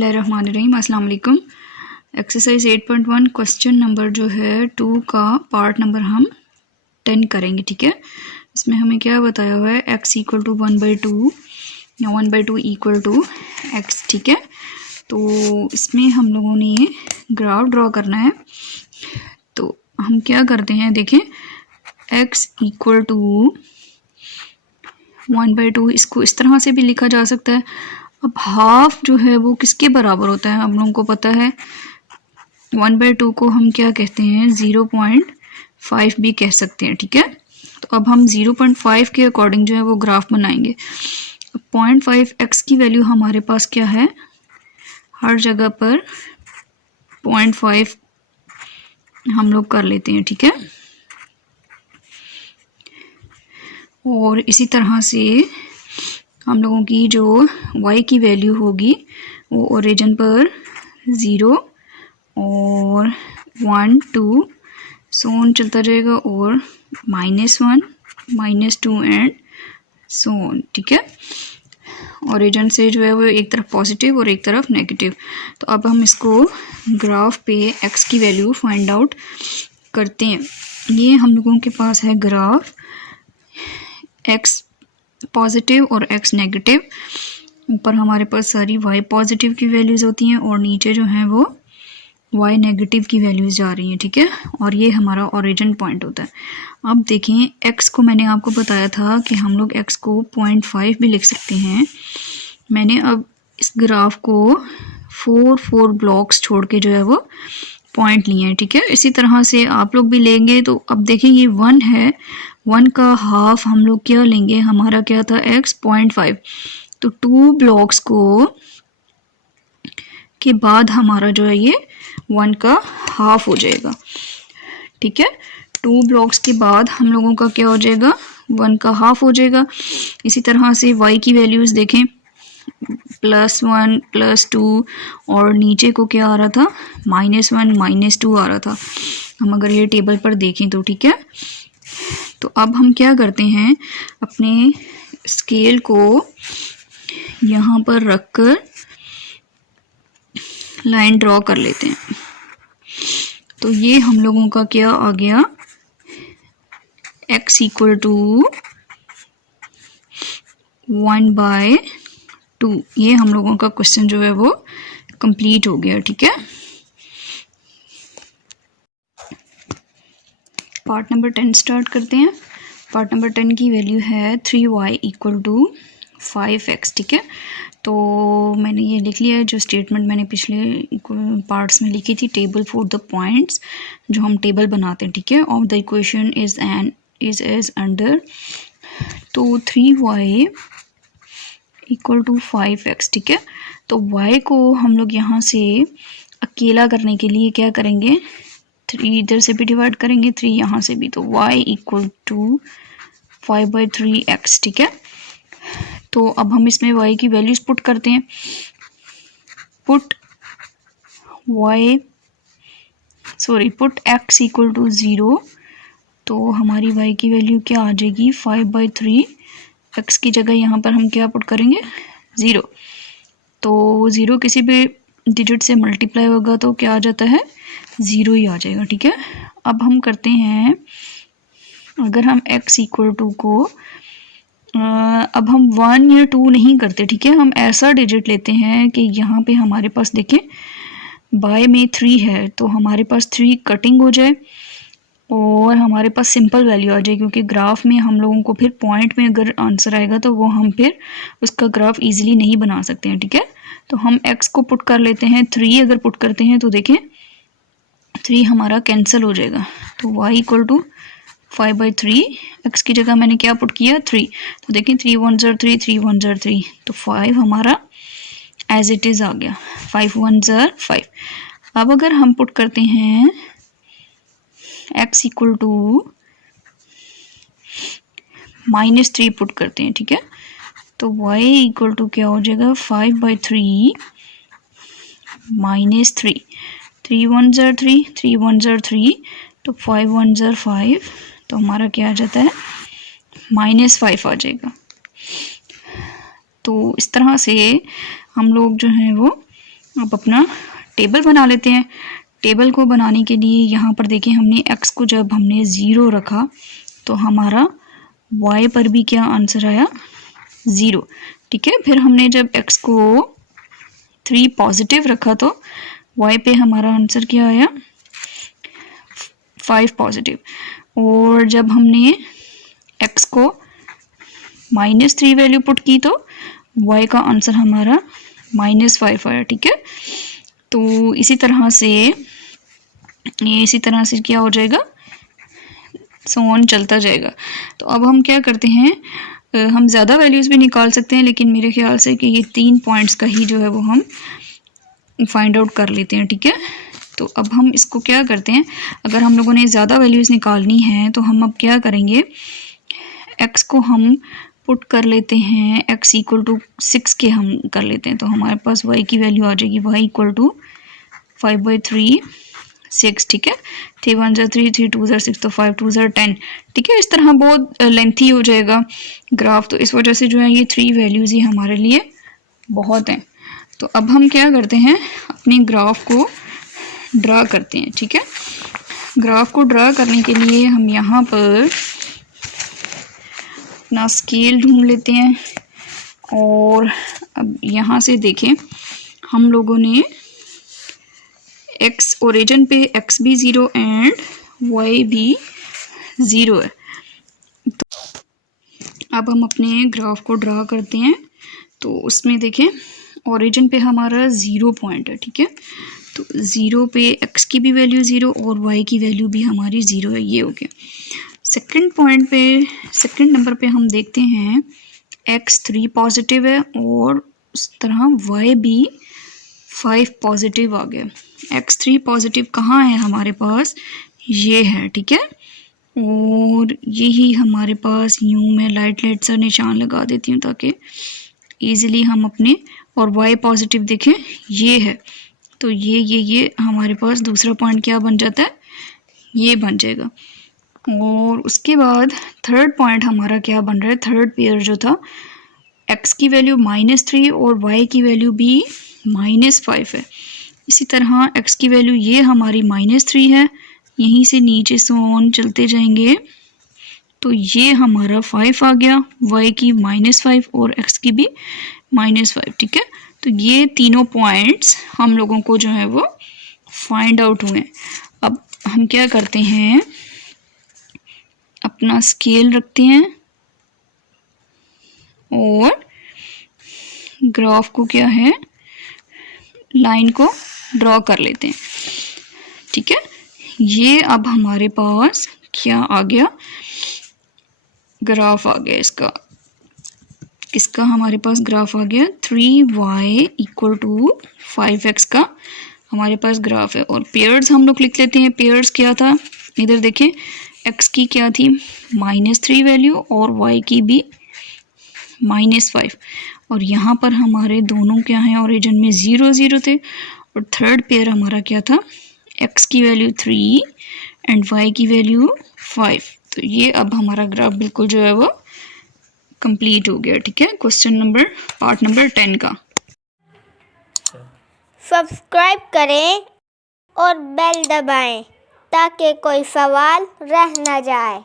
बिस्मिल्लाहिर्रहमानिर्रहीम। अस्सलाम वालेकुम। एक्सरसाइज 8.1 क्वेश्चन नंबर जो है 2 का पार्ट नंबर हम 10 करेंगे। ठीक है, इसमें हमें क्या बताया हुआ है, x इक्वल टू 1/2 या 1/2 इक्वल टू x। ठीक है, तो इसमें हम लोगों ने ये ग्राफ ड्रॉ करना है। तो हम क्या करते हैं, देखें, x इक्वल टू 1/2, इसको इस तरह से भी लिखा जा सकता है। अब हाफ जो है वो किसके बराबर होता है, हम लोगों को पता है 1/2 को हम क्या कहते हैं, 0.5 भी कह सकते हैं। ठीक है, तो अब हम 0.5 के अकॉर्डिंग जो है वो ग्राफ बनाएंगे। 0.5 x की वैल्यू हमारे पास क्या है, हर जगह पर 0.5 हम लोग कर लेते हैं। ठीक है, और इसी तरह से हम लोगों की जो y की वैल्यू होगी वो ओरिजिन पर 0 और 1 2 सोन चलता जाएगा, और -1 -2 एंड सोन। ठीक है, ओरिजिन से जो है वो एक तरफ पॉजिटिव और एक तरफ नेगेटिव। तो अब हम इसको ग्राफ पे x की वैल्यू फाइंड आउट करते हैं। ये हम लोगों के पास है ग्राफ, x पॉजिटिव और x नेगेटिव। ऊपर हमारे पास सारी y पॉजिटिव की वैल्यूज़ होती हैं और नीचे जो है वो y नेगेटिव की वैल्यूज़ जा रही हैं। ठीक है, और ये हमारा ओरिजिन पॉइंट होता है। अब देखें, x को मैंने आपको बताया था कि हम लोग x को 0.5 भी लिख सकते हैं। मैंने अब इस ग्राफ को 4 ब्लॉक्स छोड़ के जो है वो पॉइंट लिए हैं। ठीक है, इसी तरह से आप लोग भी लेंगे। तो अब देखें, ये 1 है, 1 का हाफ हम लोग क्या लेंगे, हमारा क्या था x 0.5। तो 2 ब्लॉक्स को के बाद हमारा जो है ये 1 का हाफ हो जाएगा। ठीक है, 2 ब्लॉक्स के बाद हम लोगों का क्या हो जाएगा, 1 का हाफ हो जाएगा। इसी तरह से y की वैल्यूज़ देखें, +1 +2, और नीचे को क्या आ रहा था, -1 -2 आ रहा था, हम अगर ये टेबल पर देखें तो। ठीक है, तो अब हम क्या करते हैं, अपने स्केल को यहाँ पर रखकर लाइन ड्रॉ कर लेते हैं। तो ये हम लोगों का क्या आ गया, x इक्वल टू 1/2। ये हम लोगों का क्वेश्चन जो है वो कंप्लीट हो गया। ठीक है, पार्ट नंबर 10 स्टार्ट करते हैं। पार्ट नंबर 10 की वैल्यू है 3y इक्वल टू 5x। ठीक है, तो मैंने ये लिख लिया है जो स्टेटमेंट मैंने पिछले पार्ट्स में लिखी थी, टेबल फॉर द पॉइंट्स, जो हम टेबल बनाते हैं। ठीक है, of the equation is as under. तो 3y इक्वल टू 5x। ठीक है, तो y को हम लोग यहाँ से अकेला करने के लिए क्या करेंगे, 3 इधर से भी डिवाइड करेंगे, 3 यहाँ से भी। तो y इक्वल टू 5/3x। ठीक है, तो अब हम इसमें y की वैल्यूज पुट करते हैं। Put x equal to 0। तो हमारी y की वैल्यू क्या आ जाएगी, 5/3। x की जगह यहाँ पर हम क्या पुट करेंगे, 0। तो 0 किसी भी डिजिट से मल्टीप्लाई होगा तो क्या आ जाता है, 0 ही आ जाएगा। ठीक है, अब हम करते हैं, अगर हम x इक्वल टू को अब हम 1 या 2 नहीं करते। ठीक है, हम ऐसा डिजिट लेते हैं कि यहाँ पे हमारे पास देखें बाय में 3 है, तो हमारे पास 3 कटिंग हो जाए और हमारे पास सिंपल वैल्यू आ जाए, क्योंकि ग्राफ में हम लोगों को फिर पॉइंट में अगर आंसर आएगा तो वो हम फिर उसका ग्राफ इजीली नहीं बना सकते हैं। ठीक है, तो हम x को पुट कर लेते हैं, 3 अगर पुट करते हैं तो देखें 3 हमारा कैंसिल हो जाएगा। तो y इक्वल टू 5/3, x की जगह मैंने क्या पुट किया, 3। तो देखें 3 1 ज़र 3, 3 1 ज़र 3, तो 5 हमारा एज इट इज़ आ गया, 5 1 ज़र 5। अब अगर हम पुट करते हैं x इक्वल टू -3 पुट करते हैं। ठीक है, तो y इक्वल टू क्या हो जाएगा, 5/3 -3, 3 1 ज़र 3, 3 1 ज़र 3, तो 5 1 ज़र 5, तो हमारा क्या आ जाता है, -5 आ जाएगा। तो इस तरह से हम लोग जो हैं वो अब अपना टेबल बना लेते हैं। टेबल को बनाने के लिए यहाँ पर देखें, हमने x को जब हमने 0 रखा तो हमारा y पर भी क्या आंसर आया, 0। ठीक है, फिर हमने जब x को 3 पॉजिटिव रखा तो y पे हमारा आंसर क्या आया, 5 पॉजिटिव। और जब हमने x को -3 वैल्यू पुट की तो y का आंसर हमारा -5 आया। ठीक है, तो इसी तरह से क्या हो जाएगा, सो ऑन चलता जाएगा। तो अब हम क्या करते हैं, हम ज़्यादा वैल्यूज़ भी निकाल सकते हैं, लेकिन मेरे ख्याल से कि ये 3 पॉइंट्स का ही जो है वो हम फाइंड आउट कर लेते हैं। ठीक है, तो अब हम इसको क्या करते हैं, अगर हम लोगों ने ज़्यादा वैल्यूज़ निकालनी है तो हम अब क्या करेंगे, x को हम पुट कर लेते हैं, x = 6 के हम कर लेते हैं, तो हमारे पास y की वैल्यू आ जाएगी, y = 5/3 6। ठीक है, 3 1 3 3 2 6, तो 5 2 10। ठीक है, इस तरह बहुत लेंथी हो जाएगा ग्राफ, तो इस वजह से जो है ये 3 वैल्यूज़ ही हमारे लिए बहुत हैं। तो अब हम क्या करते हैं, अपने ग्राफ को ड्रा करते हैं। ठीक है, ग्राफ को ड्रा करने के लिए हम यहाँ पर अपना स्केल ढूंढ लेते हैं, और अब यहाँ से देखें, हम लोगों ने x ओरिजिन पे x भी 0 एंड y भी 0 है। तो अब हम अपने ग्राफ को ड्रा करते हैं, तो उसमें देखें ओरिजिन पे हमारा 0 पॉइंट है। ठीक है, तो 0 पे x की भी वैल्यू 0 और y की वैल्यू भी हमारी 0 है, ये हो गया। सेकंड नंबर पे हम देखते हैं x 3 पॉजिटिव है और उस तरह y भी 5 पॉजिटिव आ गया। x 3 पॉजिटिव कहाँ है हमारे पास, ये है। ठीक है, और यही हमारे पास, यूँ मैं लाइट सा निशान लगा देती हूँ ताकि इजीली हम अपने, और y पॉजिटिव देखें ये है, तो ये हमारे पास दूसरा पॉइंट क्या बन जाता है, ये बन जाएगा। और उसके बाद थर्ड पॉइंट हमारा क्या बन रहा है, थर्ड पेयर जो था, x की वैल्यू -3 और y की वैल्यू भी -5 है। इसी तरह x की वैल्यू ये हमारी -3 है, यहीं से नीचे से ऑन चलते जाएंगे तो ये हमारा 5 आ गया, y की -5 और x की भी -5। ठीक है, तो ये तीनों पॉइंट्स हम लोगों को जो है वो फाइंड आउट हुए। अब हम क्या करते हैं, अपना स्केल रखते हैं और ग्राफ को क्या है, लाइन को ड्रॉ कर लेते हैं। ठीक है, ये अब हमारे पास क्या आ गया, ग्राफ आ गया इसका। किसका हमारे पास ग्राफ आ गया, 3y = 5x का हमारे पास ग्राफ है। और पेयर्स हम लोग लिख लेते हैं। पेयर्स क्या था, इधर देखें, x की क्या थी, -3 वैल्यू और y की भी -5, और यहाँ पर हमारे दोनों क्या हैं, ओरिजिन में 0 0 थे। और थर्ड पेयर हमारा क्या था, x की वैल्यू 3 एंड y की वैल्यू 5। तो ये अब हमारा ग्राफ बिल्कुल जो है वो कंप्लीट हो गया। ठीक है, पार्ट नंबर 10 का। सब्सक्राइब करें और बेल दबाएं ताकि कोई सवाल रह न जाए।